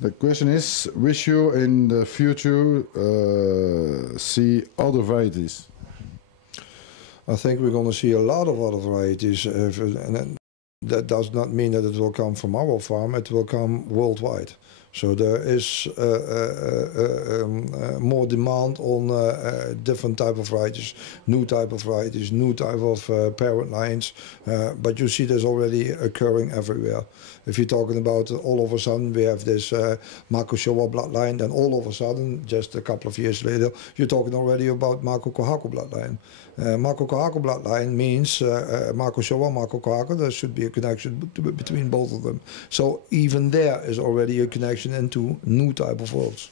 The question is, wish you in the future see other varieties? I think we're going to see a lot of other varieties, and that does not mean that it will come from our farm, it will come worldwide. So there is more demand on different type of varieties, new type of parent lines, but you see this already occurring everywhere. If you're talking about all of a sudden we have this Mako Showa bloodline, then all of a sudden, just a couple of years later, you're talking already about Mako Kohaku bloodline. Mako Kohaku bloodline means Mako Showa, Mako Kohaku, there should be a connection between both of them. So even there is already a connection into new type of worlds.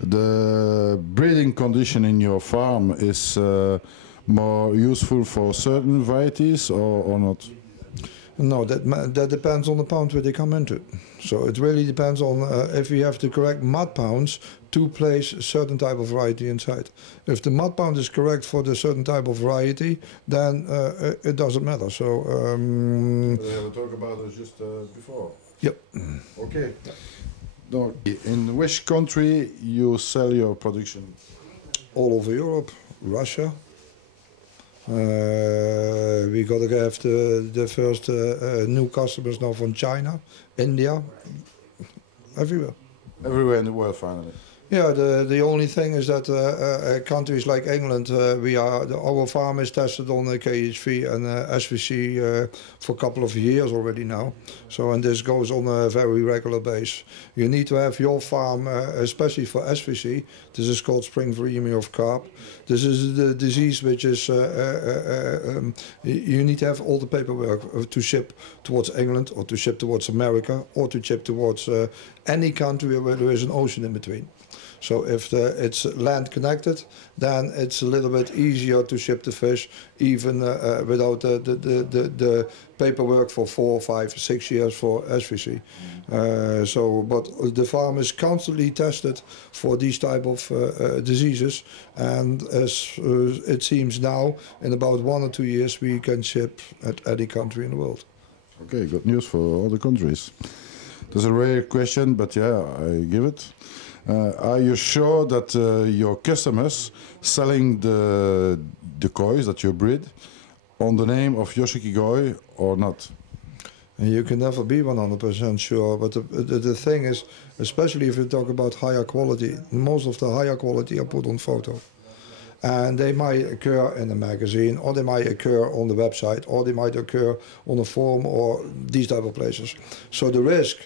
The breeding condition in your farm is more useful for certain varieties or not? No, that depends on the pound where they come into. So it really depends on if we have the correct mud pounds to place a certain type of variety inside. If the mud pound is correct for the certain type of variety, then it doesn't matter. So we talked about it just before. Yep. Okay. Now, in which country you sell your production? All over Europe, Russia. We got to have the first new customers now from China, India, everywhere. Everywhere in the world, finally. Yeah, the only thing is that countries like England, our farm is tested on KHV and SVC for a couple of years already now. So, and this goes on a very regular basis. You need to have your farm, especially for SVC. This is called spring viremia of carp. This is the disease which is, you need to have all the paperwork to ship towards England or to ship towards America or to ship towards any country where there is an ocean in between. So if it's land connected, then it's a little bit easier to ship the fish, even without the paperwork for 4, 5, 6 years for SVC. But the farm is constantly tested for these type of diseases, and as it seems now, in about 1 or 2 years, we can ship at any country in the world. Okay, good news for all the countries. That's a rare question, but yeah, I give it. Are you sure that your customers selling the kois that you breed on the name of Yoshikigoi or not? You can never be 100% sure, but the thing is, especially if you talk about higher quality, most of the higher quality are put on photo. And they might occur in a magazine, or they might occur on the website, or they might occur on a forum, or these type of places. So the risk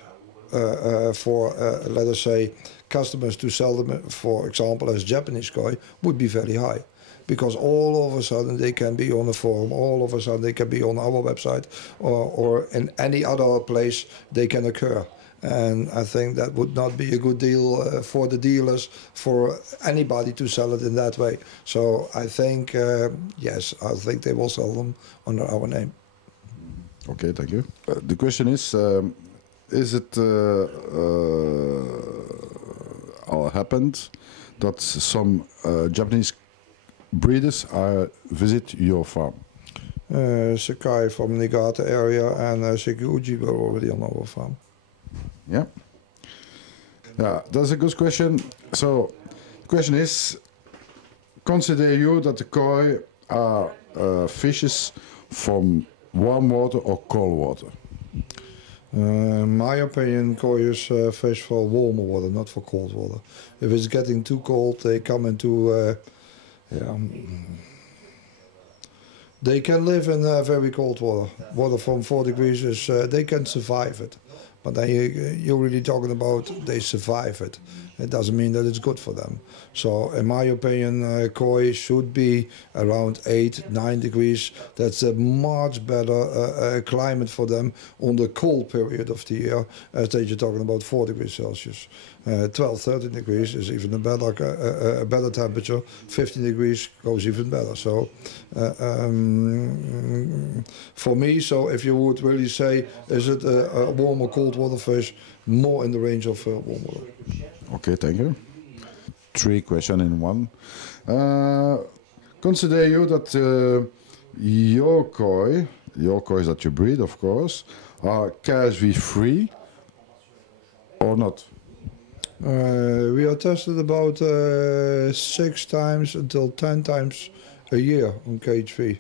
for, let us say, customers to sell them, for example, as Japanese koi, would be very high. Because all of a sudden they can be on a forum, all of a sudden they can be on our website, or in any other place they can occur. And I think that would not be a good deal for the dealers, for anybody to sell it in that way. So I think, yes, I think they will sell them under our name. Okay, thank you. The question is it all happened that some Japanese breeders visit your farm? Sakai from Niigata area and Sekiguchi were already on our farm. Yeah. Yeah, that's a good question. So, the question is, consider you that the koi are fishes from warm water or cold water? In my opinion, koi is fish for warm water, not for cold water. If it's getting too cold, they come into, they can live in very cold water. Water from 4 degrees is, they can survive it. But then you're really talking about they survive it. It doesn't mean that it's good for them. So in my opinion, koi should be around 8, 9 degrees. That's a much better climate for them on the cold period of the year, as that you're talking about 4 degrees Celsius. 12, 13 degrees is even a better temperature. 15 degrees goes even better. So for me, so if you would really say, is it a warm or cold water fish, more in the range of warm water. Okay, thank you. 3 questions in one. Consider you that your kois that you breed, of course, are KSV free or not? We are tested about 6 times until 10 times a year on KHV.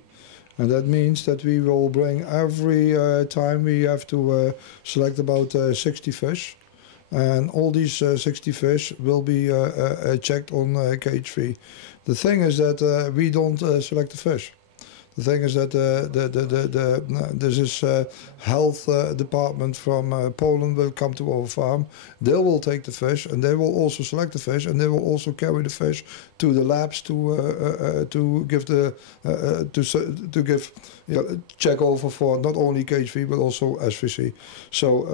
And that means that we will bring every time we have to select about 60 fish. And all these 60 fish will be checked on KHV. The thing is that we don't select the fish. The thing is that this is health department from Poland will come to our farm. They will take the fish and they will also select the fish and they will also carry the fish to the labs to give the check over for not only KHV but also SVC. So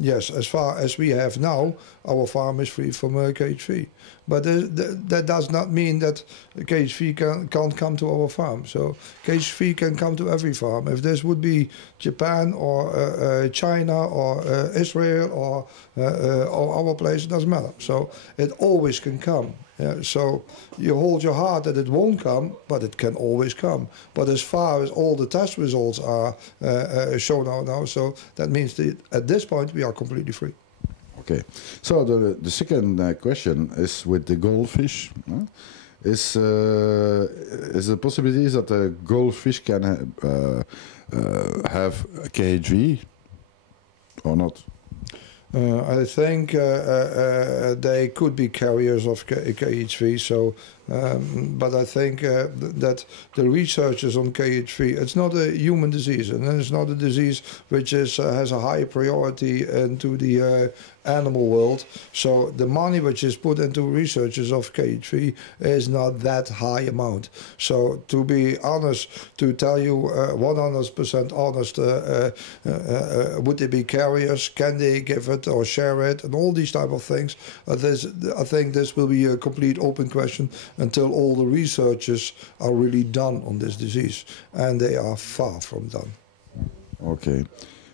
yes, as far as we have now, our farm is free from KHV. But that does not mean that KHV can't come to our farm. So KHV can come to every farm. If this would be Japan or China or Israel or our place, it doesn't matter. So it always can come. Yeah, so you hold your heart that it won't come, but it can always come. But as far as all the test results are shown out now, so that means that at this point we are completely free. Okay, so the second question is with the goldfish. Is the possibility that a goldfish can have KHV or not? I think they could be carriers of KHV. So, but I think that the researchers on KHV, it's not a human disease, and it's not a disease which has a high priority into the animal world. So the money which is put into researchers of KHV is not that high amount. So to be honest, to tell you 100% honest, would they be carriers? Can they give it or share it? And all these type of things. I think this will be a complete open question until all the researchers are really done on this disease, and they are far from done. Okay.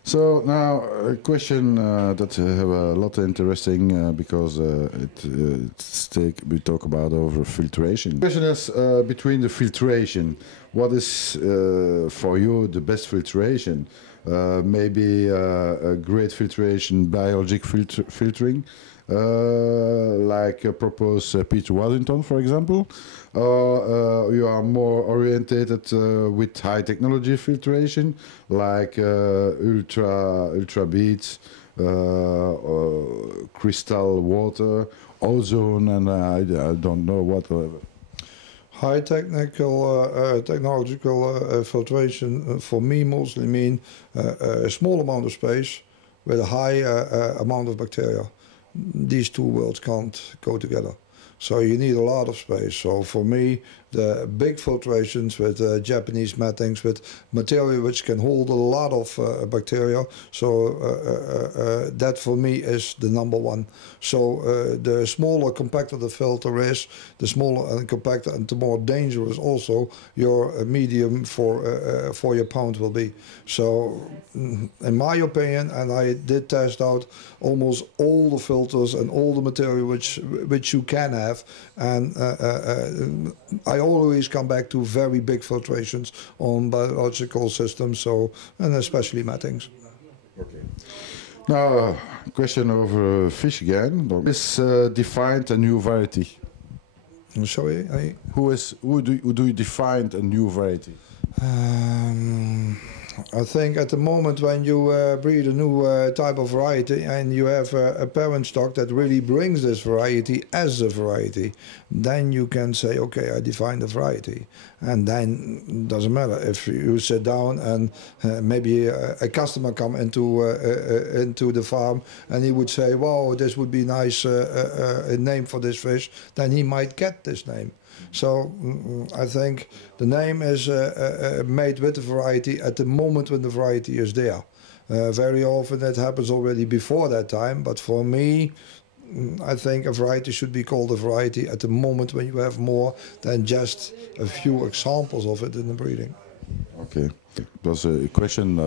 So now a question that have a lot of interesting because we talk about over filtration. The question is between the filtration, what is for you the best filtration? Maybe a great filtration, biologic filtering, like proposed Peter Waddington, for example, or you are more orientated with high technology filtration, like ultra beads, crystal water, ozone, and I don't know what. High technological filtration for me mostly mean a small amount of space with a high amount of bacteria. These two worlds can't go together. So you need a lot of space. So for me, the big filtrations with Japanese mattings, with material which can hold a lot of bacteria. So that for me is the number one. So the smaller, compacter the filter is, the smaller and compacter and the more dangerous also your medium for your pound will be. So in my opinion, and I did test out almost all the filters and all the material which you can have, and I always come back to very big filtrations on biological systems, so, and especially mattings. Okay. Now, question over fish again. Is defined a new variety? Sorry, Who do you define a new variety? I think at the moment when you breed a new type of variety and you have a parent stock that really brings this variety as a variety, then you can say, okay, I define the variety. And then it doesn't matter if you sit down and maybe a customer come into the farm and he would say, wow, this would be nice a name for this fish, then he might get this name. So I think the name is made with the variety at the moment when the variety is there. Very often it happens already before that time, but for me, I think a variety should be called a variety at the moment when you have more than just a few examples of it in the breeding. Okay, it was a question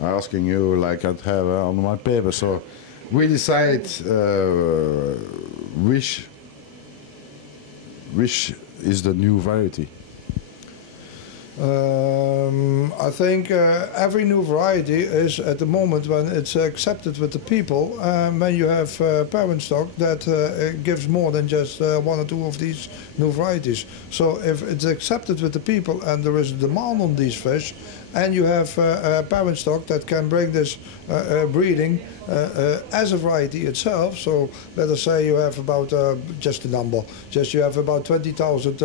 asking you like I have on my paper. So we decide which is the new variety. I think every new variety is at the moment when it's accepted with the people, when you have parent stock that gives more than just one or two of these new varieties. So if it's accepted with the people and there is a demand on these fish, and you have parent stock that can bring this breeding as a variety itself. So let us say you have about, just a number, you have about 20,000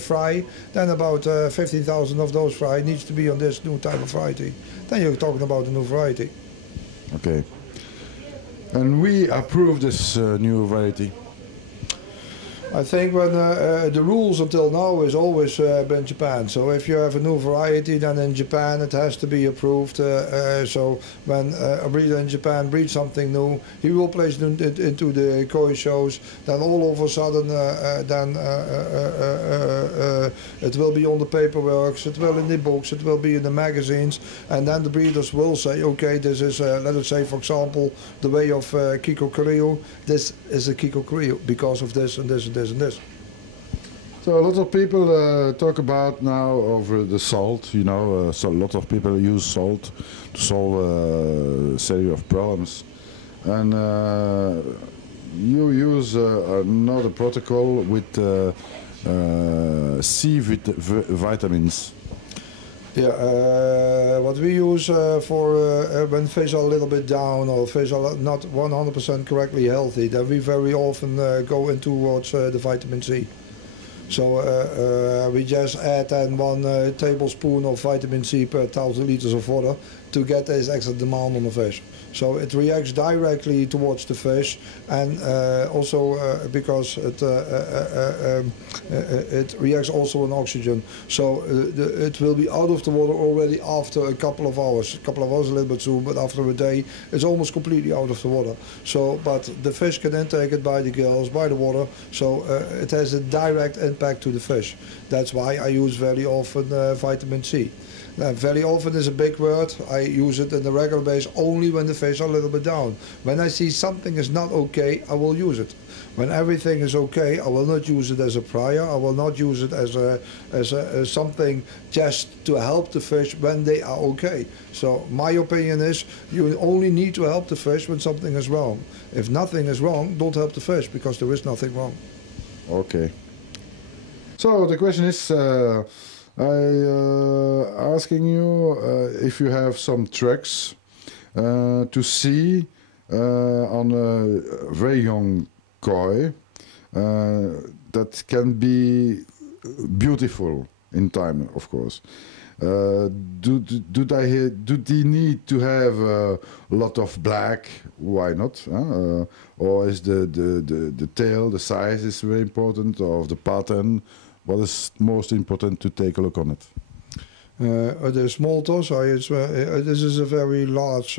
fry, then about 15,000 of those fry needs to be on this new type of variety. Then you're talking about a new variety. Okay. And we approve this new variety. I think when the rules until now has always been Japan. So if you have a new variety, then in Japan it has to be approved. So when a breeder in Japan breeds something new, he will place it into the koi shows. Then all of a sudden, it will be on the paperwork, it will in the books, it will be in the magazines, and then the breeders will say, okay, this is, let us say, for example, the way of Kiko Carrillo. This is a Kiko Carrillo because of this and this and this and this. So a lot of people talk about now over the salt, you know, so a lot of people use salt to solve a series of problems. And you use another protocol with C vitamins. Yeah, what we use for when fish are a little bit down or fish are not 100% correctly healthy, then we very often go in towards the vitamin C. So we just add then 1 tablespoon of vitamin C per 1,000 liters of water to get this extra demand on the fish. So it reacts directly towards the fish, and also because it reacts also on oxygen. So it will be out of the water already after a couple of hours. A couple of hours a little bit soon, but after a day it's almost completely out of the water. So, but the fish can then take it by the gills, by the water. So it has a direct impact to the fish. That's why I use very often vitamin C. Very often is a big word. I use it in the regular base only when the fish are a little bit down. When I see something is not okay, I will use it. When everything is okay, I will not use it as a prior. I will not use it as something just to help the fish when they are okay. So my opinion is you only need to help the fish when something is wrong. If nothing is wrong, don't help the fish because there is nothing wrong. Okay. So the question is, asking you if you have some tricks to see on a very young koi that can be beautiful in time, of course. Do they need to have a lot of black? Why not? Or is the tail, the size is very important, or the pattern? What is most important to take a look on it? The small tosai, this is a very large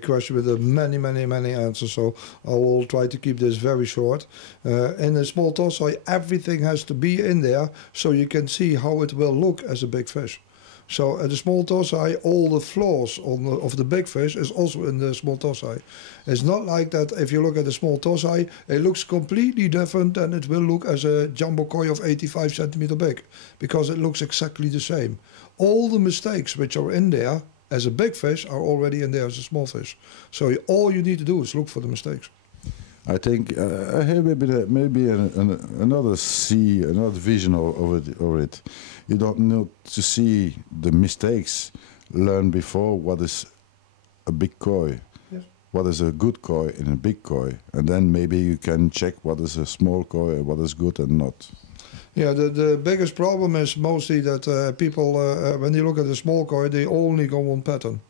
question with many answers, so I will try to keep this very short. In a small tosai, everything has to be in there so you can see how it will look as a big fish. So at the small tosai, all the flaws of the big fish is also in the small tosai. It's not like that if you look at the small tosai, it looks completely different than it will look as a jumbo koi of 85 centimeter big, because it looks exactly the same. All the mistakes which are in there as a big fish are already in there as a small fish. So all you need to do is look for the mistakes. I think I have maybe another vision of it. You don't need to see the mistakes. Learn before what is a big koi, yes. What is a good koi in a big koi, and then maybe you can check what is a small koi, what is good and not. Yeah, the biggest problem is mostly that people, when they look at the small koi, they only go on pattern.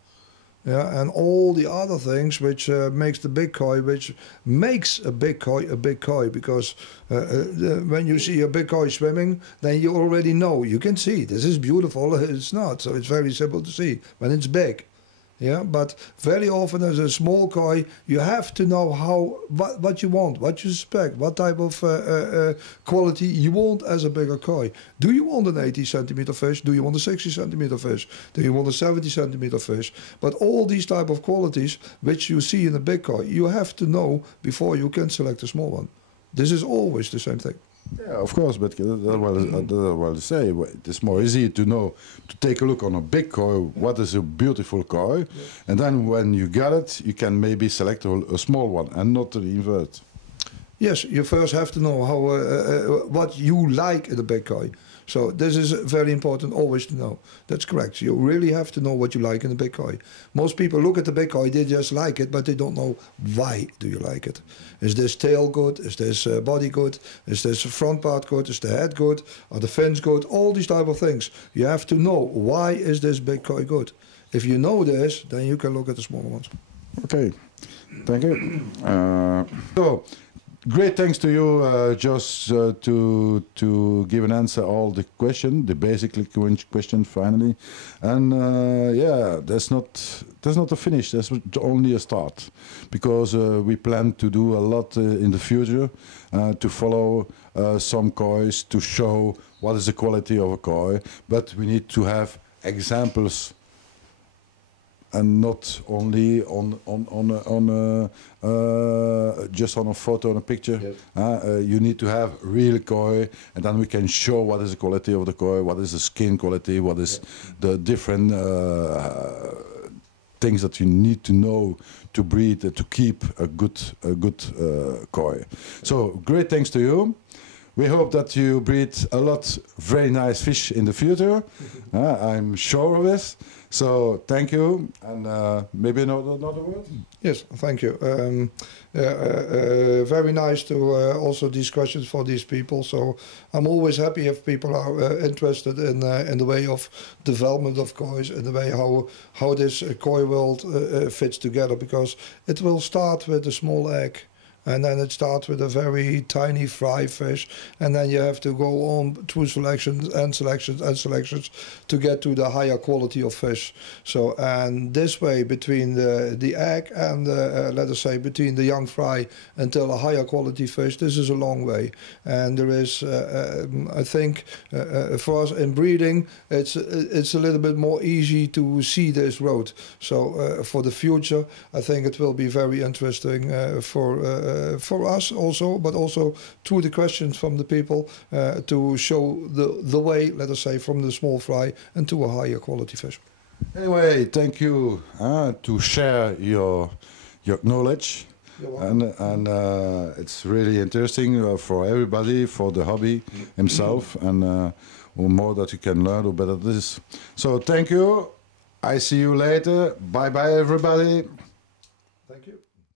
Yeah, and all the other things which makes the big koi, which makes a big koi, because when you see a big koi swimming, then you already know, you can see, this is beautiful, it's not, so it's very simple to see when it's big. Yeah, but very often as a small koi, you have to know what you want, what you expect, what type of quality you want as a bigger koi. Do you want an 80 centimeter fish? Do you want a 60 centimeter fish? Do you want a 70 centimeter fish? But all these type of qualities which you see in a big koi, you have to know before you can select a small one. This is always the same thing. Yeah, of course, but well to say, it's more easy to know, to take a look on a big koi, what is a beautiful koi, and then when you got it, you can maybe select a small one and not the invert. Yes, you first have to know how what you like in a big koi. So this is very important always to know. That's correct. You really have to know what you like in a big koi. Most people look at the big koi, they just like it, but they don't know why do you like it. Is this tail good? Is this body good? Is this front part good? Is the head good? Are the fins good? All these type of things. You have to know why is this big koi good. If you know this, then you can look at the smaller ones. Okay, thank you. So. Great thanks to you, Josh, to give an answer all the question, the basic question finally, and yeah, that's not a finish. That's only a start, because we plan to do a lot in the future, to follow some kois, to show what is the quality of a koi, but we need to have examples. And not only just on a photo and a picture. Yes. You need to have real koi, and then we can show what is the quality of the koi, what is the skin quality, what is the different things that you need to know to breed, to keep a good koi. So great thanks to you. We hope that you breed a lot very nice fish in the future. I'm sure of this. So thank you, and maybe another word? Yes, thank you. Very nice to also these questions for these people. So I'm always happy if people are interested in the way of development of kois, in the way how this koi world fits together, because it will start with a small egg. And then it starts with a very tiny fry fish, and then you have to go on through selections and selections and selections to get to the higher quality of fish. So, and this way, between the egg and let us say between the young fry until a higher quality fish, this is a long way. And there is, I think, for us in breeding, it's a little bit more easy to see this road. So for the future, I think it will be very interesting for us also, but also through the questions from the people to show the way, let us say, from the small fry and to a higher quality fish. Anyway, thank you to share your knowledge, and it's really interesting for everybody, for the hobby himself, and the more that you can learn, the better this is. So thank you. I see you later. Bye bye, everybody.